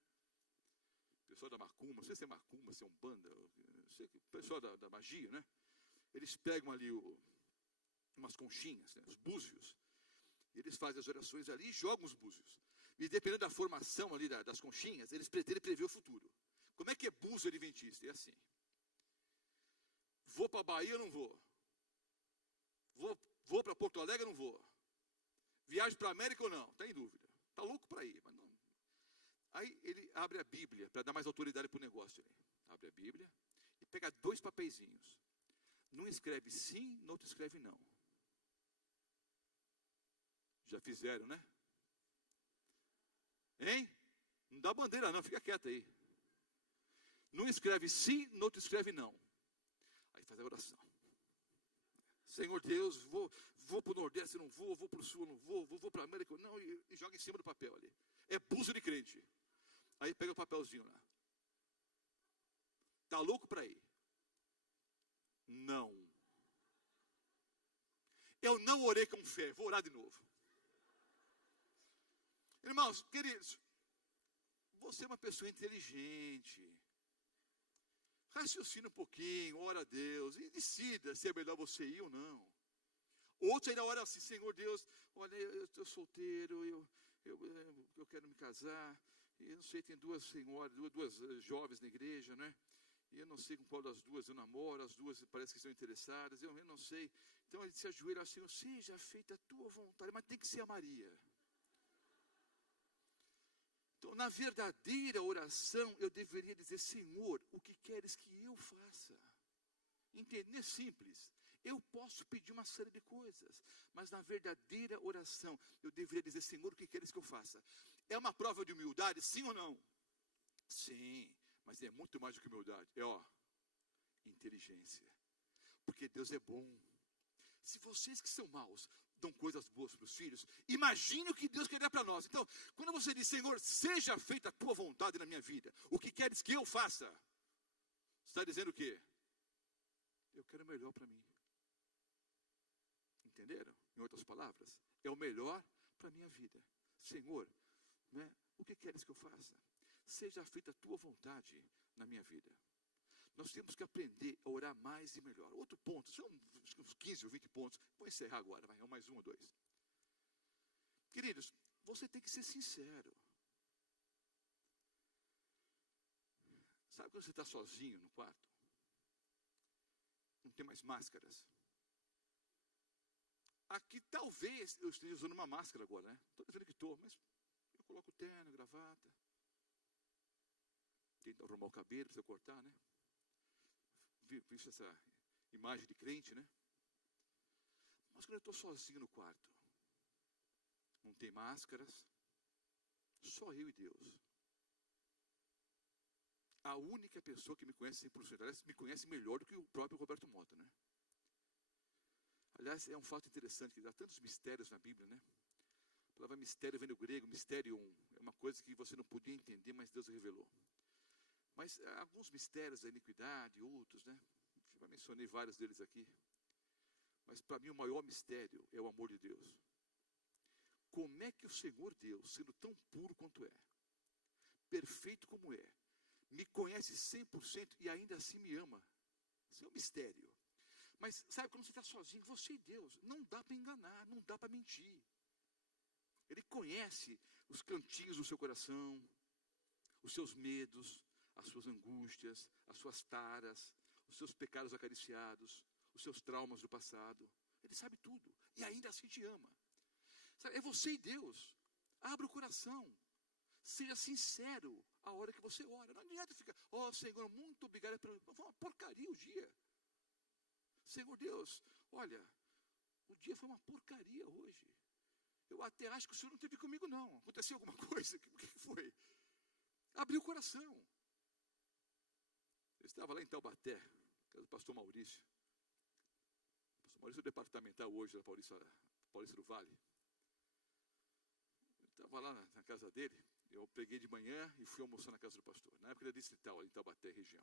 O pessoal da macumba, não sei se é macumba, se é umbanda, o pessoal da magia, né? Eles pegam ali umas conchinhas, né, os búzios. Eles fazem as orações ali e jogam os búzios. E dependendo da formação ali das conchinhas, eles pretendem prever o futuro. Como é que é búzio adventista? É assim. Vou para a Bahia ou não vou? Vou para Porto Alegre ou não vou? Viagem para a América ou não? Está em dúvida. Está louco para ir, mas não. Aí ele abre a Bíblia, para dar mais autoridade para o negócio. Abre a Bíblia e pega 2 papeizinhos. Num escreve sim, no outro escreve não. Já fizeram, né? Hein? Não dá bandeira não, fica quieto aí. Num escreve sim, no outro escreve não. Aí faz a oração. Senhor Deus, vou para o Nordeste, não vou para o Sul, não vou para a América, não, e joga em cima do papel ali. É buzo de crente. Aí pega o papelzinho lá. Está louco para ir? Não. Eu não orei com fé, vou orar de novo. Irmãos, queridos, você é uma pessoa inteligente. Raciocina um pouquinho, ora a Deus e decida se é melhor você ir ou não. Outros ainda oram assim, Senhor Deus, olha, eu estou solteiro, eu quero me casar. E eu não sei, tem 2 senhoras, duas jovens na igreja, né? E eu não sei com qual das 2 eu namoro, as 2 parece que estão interessadas, eu não sei. Então ele se ajoelha assim, seja feita a tua vontade, mas tem que ser a Maria. Então, na verdadeira oração, eu deveria dizer, Senhor, o que queres que eu faça? Entender simples. Eu posso pedir uma série de coisas, mas na verdadeira oração, eu deveria dizer, Senhor, o que queres que eu faça? É uma prova de humildade, sim ou não? Sim, mas é muito mais do que humildade. Inteligência. Porque Deus é bom. Se vocês que são maus dão coisas boas para os filhos, imagine o que Deus queria para nós. Então, quando você diz, Senhor, seja feita a tua vontade na minha vida, o que queres que eu faça? Você está dizendo o quê? Eu quero o melhor para mim. Entenderam? Em outras palavras, é o melhor para a minha vida. Senhor, né, o que queres que eu faça? Seja feita a tua vontade na minha vida. Nós temos que aprender a orar mais e melhor. Outro ponto, são uns 15 ou 20 pontos. Vou encerrar agora, vai, mais 1 ou 2. Queridos, você tem que ser sincero. Sabe quando você está sozinho no quarto? Não tem mais máscaras. Aqui talvez eu esteja usando uma máscara agora, né? Estou dizendo que estou, mas eu coloco terno, gravata. Tento arrumar o cabelo, precisa cortar, né? Visto essa imagem de crente, né? Mas quando eu estou sozinho no quarto, não tem máscaras, só eu e Deus. A única pessoa que me conhece 100%, aliás, me conhece melhor do que o próprio Roberto Mota, né? Aliás, é um fato interessante, que há tantos mistérios na Bíblia, né? A palavra mistério vem do grego, mistério é uma coisa que você não podia entender, mas Deus revelou. Mas alguns mistérios da iniquidade, outros, né? Já mencionei vários deles aqui. Mas para mim o maior mistério é o amor de Deus. Como é que o Senhor Deus, sendo tão puro quanto é, perfeito como é, me conhece 100% e ainda assim me ama? Isso é um mistério. Mas sabe quando você está sozinho, você e Deus, não dá para enganar, não dá para mentir. Ele conhece os cantinhos do seu coração, os seus medos, as suas angústias, as suas taras, os seus pecados acariciados, os seus traumas do passado. Ele sabe tudo e ainda assim te ama. Sabe, é você e Deus. Abra o coração. Seja sincero a hora que você ora. Não adianta ficar, Senhor, muito obrigado pelo... Foi uma porcaria o dia. Senhor Deus, olha, o dia foi uma porcaria hoje. Eu até acho que o Senhor não esteve comigo não. Aconteceu alguma coisa? O que foi? Abriu o coração. Eu estava lá em Taubaté, casa do pastor Maurício. O pastor Maurício é o departamental hoje da Paulista do Vale. Eu estava lá na casa dele, eu peguei de manhã e fui almoçar na casa do pastor. Na época era distrital, ali em Taubaté, região.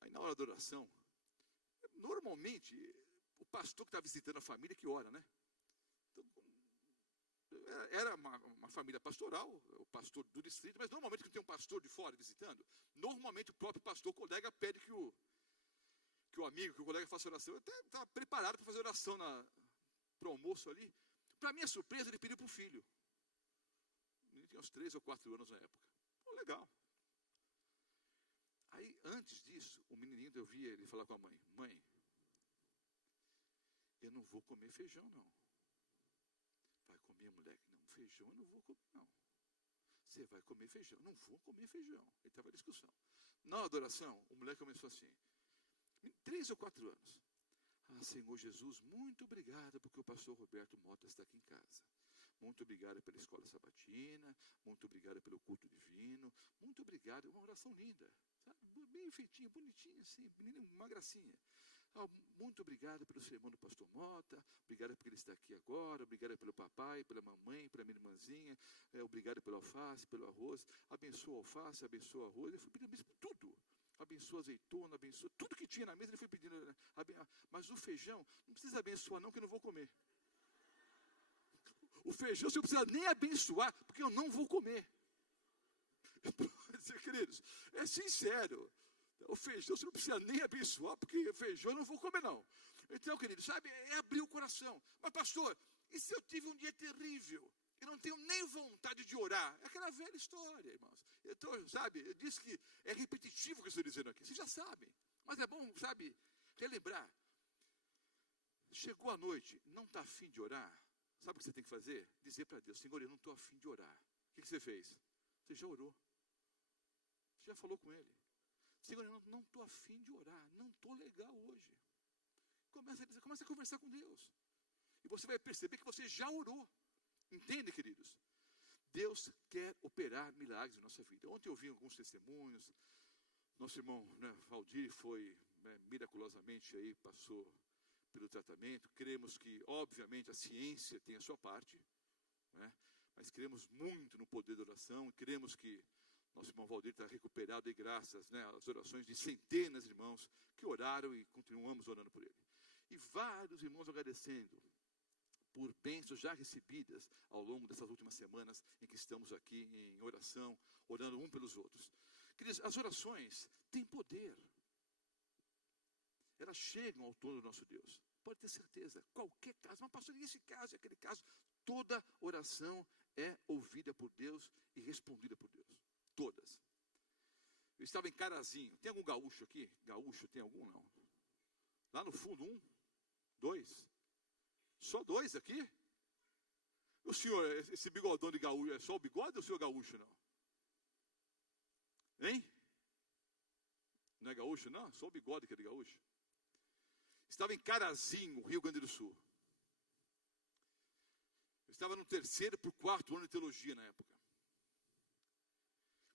Aí na hora da oração, normalmente, o pastor que está visitando a família que ora, né? Então, era uma família pastoral, o pastor do distrito, mas normalmente quando tem um pastor de fora visitando, normalmente o próprio pastor, colega, pede que o amigo, que o colega faça oração. Eu até estava preparado para fazer oração para o almoço ali. Para minha surpresa, ele pediu para o filho. Ele tinha uns 3 ou 4 anos na época. Legal. Aí, antes disso, o menininho, eu via ele falar com a mãe: mãe, eu não vou comer feijão, não. Vai comer, moleque? Não, feijão eu não vou comer, não. Você vai comer feijão? Não vou comer feijão. Ele estava em discussão. Na adoração, o moleque começou assim, 3 ou 4 anos. Ah, Senhor Jesus, muito obrigado porque o pastor Roberto Mota está aqui em casa. Muito obrigado pela escola sabatina, muito obrigado pelo culto divino, muito obrigado, uma oração linda, sabe? Bem feitinha, bonitinha, assim, uma gracinha. Ah, muito obrigado pelo sermão do pastor Mota, obrigado porque ele está aqui agora, obrigado pelo papai, pela mamãe, pela minha irmãzinha, obrigado pelo alface, pelo arroz, abençoa o alface, abençoa o arroz, ele foi pedindo tudo. Abençoa a azeitona, abençoa tudo que tinha na mesa, ele foi pedindo. Mas o feijão, não precisa abençoar não, que eu não vou comer. O feijão você não precisa nem abençoar, porque eu não vou comer. Queridos, é sincero. O feijão você não precisa nem abençoar, porque feijão eu não vou comer não. Então, queridos, sabe, é abrir o coração. Mas pastor, e se eu tive um dia terrível? Eu não tenho nem vontade de orar. É aquela velha história, irmãos. Então, sabe, eu disse que é repetitivo o que eu estou dizendo aqui. Vocês já sabem. Mas é bom, sabe, relembrar. Chegou a noite, não está afim de orar. Sabe o que você tem que fazer? Dizer para Deus: Senhor, eu não estou afim de orar. O que você fez? Você já orou. Você já falou com Ele. Senhor, eu não estou afim de orar. Não estou legal hoje. Começa a conversar com Deus. E você vai perceber que você já orou. Entende, queridos? Deus quer operar milagres na nossa vida. Ontem eu vi alguns testemunhos. Nosso irmão, né, Valdir foi, né, miraculosamente aí, passou pelo tratamento. Cremos que, obviamente, a ciência tem a sua parte, né, mas cremos muito no poder da oração. Cremos que nosso irmão Valdir está recuperado e graças, né, às orações de centenas de irmãos que oraram e continuamos orando por ele. E vários irmãos agradecendo por bênçãos já recebidas ao longo dessas últimas semanas em que estamos aqui em oração, orando um pelos outros. Queridos, as orações têm poder. Elas chegam ao trono do nosso Deus. Pode ter certeza, qualquer caso, mas pastor, nesse caso, aquele caso, toda oração é ouvida por Deus e respondida por Deus. Todas. Eu estava em Carazinho. Tem algum gaúcho aqui? Gaúcho, tem algum? Não. Lá no fundo, 1, 2. Só 2 aqui? O senhor, esse bigodão de gaúcho, é só o bigode ou o senhor gaúcho, não? Hein? Não é gaúcho, não? Só o bigode que é de gaúcho. Estava em Carazinho, Rio Grande do Sul. Eu estava no 3º para o 4º ano de teologia na época.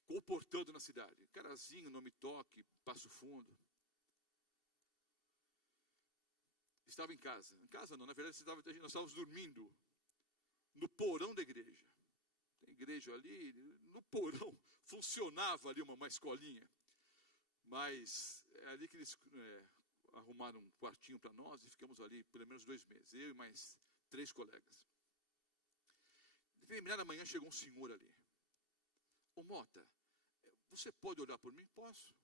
Comportando na cidade. Carazinho, Nome Toque, Passo Fundo. Estava em casa. Em casa não, na verdade nós estávamos dormindo no porão da igreja. Tem igreja ali, no porão funcionava ali uma escolinha. Mas é ali que eles arrumaram um quartinho para nós e ficamos ali pelo menos 2 meses. Eu e mais 3 colegas. De determinada manhã chegou um senhor ali. Ô Mota, você pode orar por mim? Posso.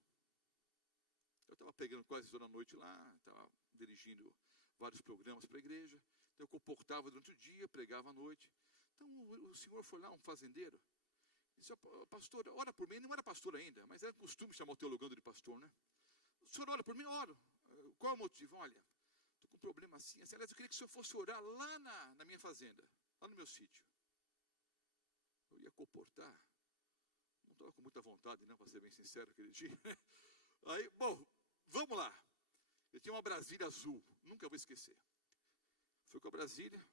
Eu estava pregando quase toda a noite lá, estava dirigindo vários programas para a igreja. Então eu comportava durante o dia, pregava à noite. Então o senhor foi lá, um fazendeiro, disse: pastor, ora por mim. Ele não era pastor ainda, mas era costume chamar o teologando de pastor, né? O senhor ora por mim? Oro. Qual é o motivo? Olha, estou com um problema assim. Aliás, eu queria que o senhor fosse orar lá na minha fazenda, lá no meu sítio. Eu ia comportar. Não estava com muita vontade, não, para ser bem sincero, aquele dia. Aí, bom, vamos lá. Eu tinha uma Brasília azul, nunca vou esquecer. Foi com a Brasília,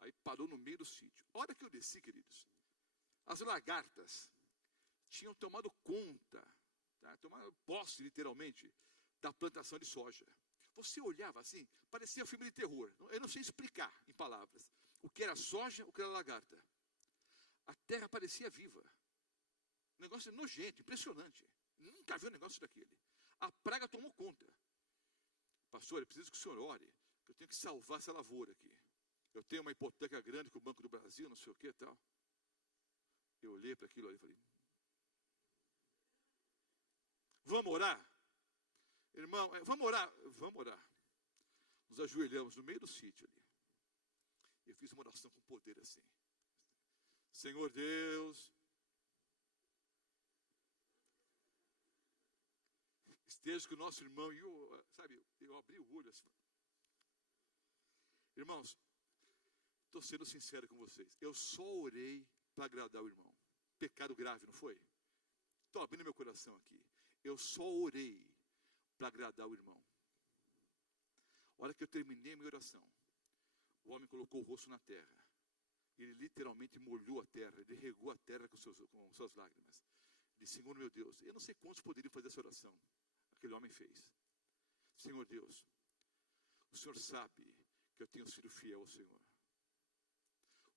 aí parou no meio do sítio. A hora que eu desci, queridos, as lagartas tinham tomado conta, tá? Tomaram posse, literalmente, da plantação de soja. Você olhava assim, parecia filme de terror. Eu não sei explicar em palavras o que era soja, o que era lagarta. A terra parecia viva. Um negócio nojento, impressionante. Nunca vi um negócio daquele. A praga tomou conta. Pastor, eu preciso que o senhor ore, que eu tenho que salvar essa lavoura aqui. Eu tenho uma hipoteca grande com o Banco do Brasil, não sei o que e tal. Eu olhei para aquilo ali e falei: vamos orar? Irmão, vamos orar? Vamos orar. Nos ajoelhamos no meio do sítio ali. Eu fiz uma oração com poder assim: Senhor Deus, desde que o nosso irmão, eu abri o olho assim. Irmãos, estou sendo sincero com vocês, eu só orei para agradar o irmão. Pecado grave, não foi? Estou abrindo meu coração aqui. Eu só orei para agradar o irmão. A hora que eu terminei a minha oração, o homem colocou o rosto na terra. Ele literalmente molhou a terra, ele regou a terra com suas lágrimas. Ele disse: Senhor meu Deus, eu não sei quantos poderiam fazer essa oração. Aquele homem fez. Senhor Deus, o Senhor sabe que eu tenho sido fiel ao Senhor.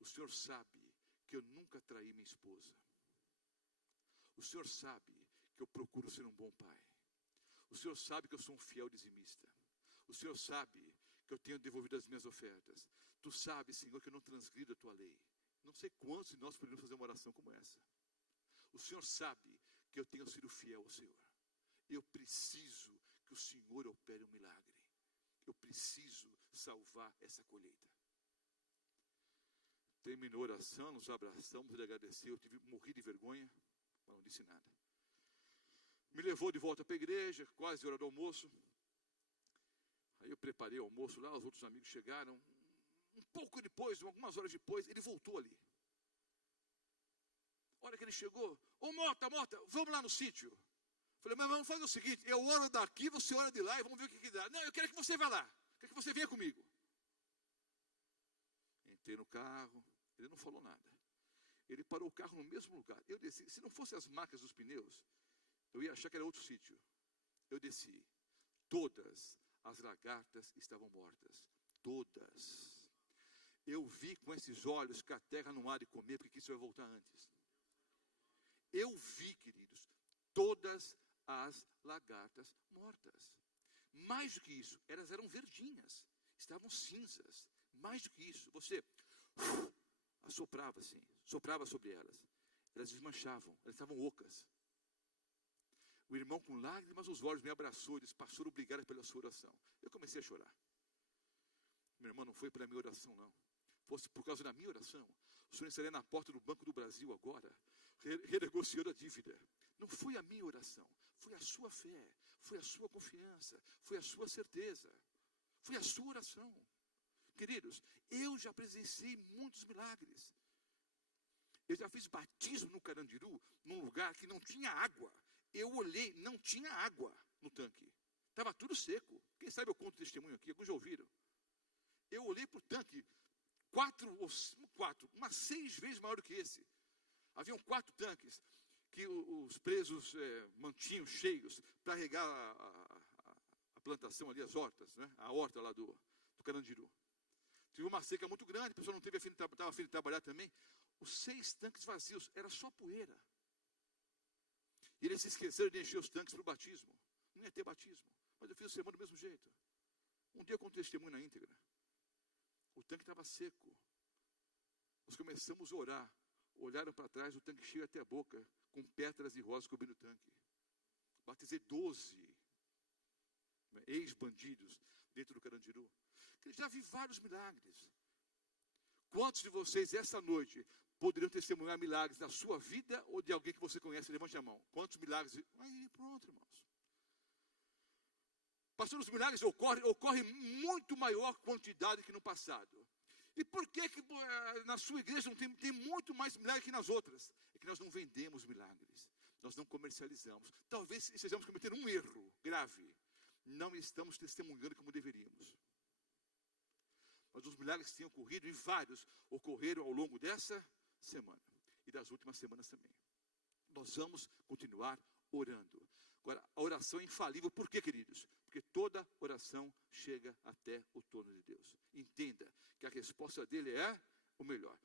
O Senhor sabe que eu nunca traí minha esposa. O Senhor sabe que eu procuro ser um bom pai. O Senhor sabe que eu sou um fiel dizimista. O Senhor sabe que eu tenho devolvido as minhas ofertas. Tu sabes, Senhor, que eu não transgrido a tua lei. Não sei quantos de nós poderíamos fazer uma oração como essa. O Senhor sabe que eu tenho sido fiel ao Senhor. Eu preciso que o Senhor opere um milagre. Eu preciso salvar essa colheita. Terminou a oração, nos abraçamos, ele agradeceu. Eu morri de vergonha, mas não disse nada. Me levou de volta para a igreja, quase hora do almoço. Aí eu preparei o almoço lá, os outros amigos chegaram. Um pouco depois, algumas horas depois, ele voltou ali. A hora que ele chegou: ô Mota, vamos lá no sítio. Falei: mas vamos fazer o seguinte, eu oro daqui, você ora de lá e vamos ver o que dá. Não, eu quero que você vá lá, quero que você venha comigo. Entrei no carro, ele não falou nada. Ele parou o carro no mesmo lugar. Eu desci, se não fossem as marcas dos pneus, eu ia achar que era outro sítio. Eu desci. Todas as lagartas estavam mortas. Todas. Eu vi com esses olhos que a terra não há de comer, porque isso vai voltar antes. Eu vi, queridos, todas as lagartas mortas. Mais do que isso, elas eram verdinhas, estavam cinzas. Mais do que isso, você assoprava assim, soprava sobre elas. Elas desmanchavam, elas estavam ocas. O irmão, com lágrimas nos olhos, me abraçou e disse: pastor, obrigado pela sua oração. Eu comecei a chorar. Meu irmão, não foi pela minha oração, não. Fosse por causa da minha oração, o senhor estaria na porta do Banco do Brasil agora, renegociando a dívida. Não foi a minha oração, foi a sua fé, foi a sua confiança, foi a sua certeza, foi a sua oração. Queridos, eu já presenciei muitos milagres. Eu já fiz batismo no Carandiru, num lugar que não tinha água. Eu olhei, não tinha água no tanque. Estava tudo seco. Quem sabe eu conto testemunho aqui, alguns já ouviram. Eu olhei para o tanque, umas 6 vezes maior do que esse. Haviam 4 tanques que os presos mantinham cheios para regar a plantação ali, as hortas, né? A horta lá do Carandiru. Tive uma seca muito grande, a pessoa não estava afim de trabalhar também. Os 6 tanques vazios, era só poeira. E eles se esqueceram de encher os tanques para o batismo. Não ia ter batismo, mas eu fiz o sermão do mesmo jeito. Um dia eu contei testemunho na íntegra. O tanque estava seco. Nós começamos a orar. Olharam para trás, o tanque cheio até a boca, com pétalas de rosas cobrindo o tanque. Batizei 12 ex-bandidos dentro do Carandiru. Já vi vários milagres. Quantos de vocês, essa noite, poderiam testemunhar milagres na sua vida ou de alguém que você conhece? Levante a mão. Quantos milagres? Aí, pronto, irmãos. Pastor, os milagres ocorrem muito maior quantidade que no passado. E por que na sua igreja não tem muito mais milagres que nas outras? É que nós não vendemos milagres. Nós não comercializamos. Talvez estejamos cometendo um erro grave. Não estamos testemunhando como deveríamos. Mas os milagres têm ocorrido, e vários ocorreram ao longo dessa semana. E das últimas semanas também. Nós vamos continuar orando. Agora, a oração é infalível. Por quê, queridos? Porque toda oração chega até o trono de Deus. Entenda que a resposta dele é o melhor.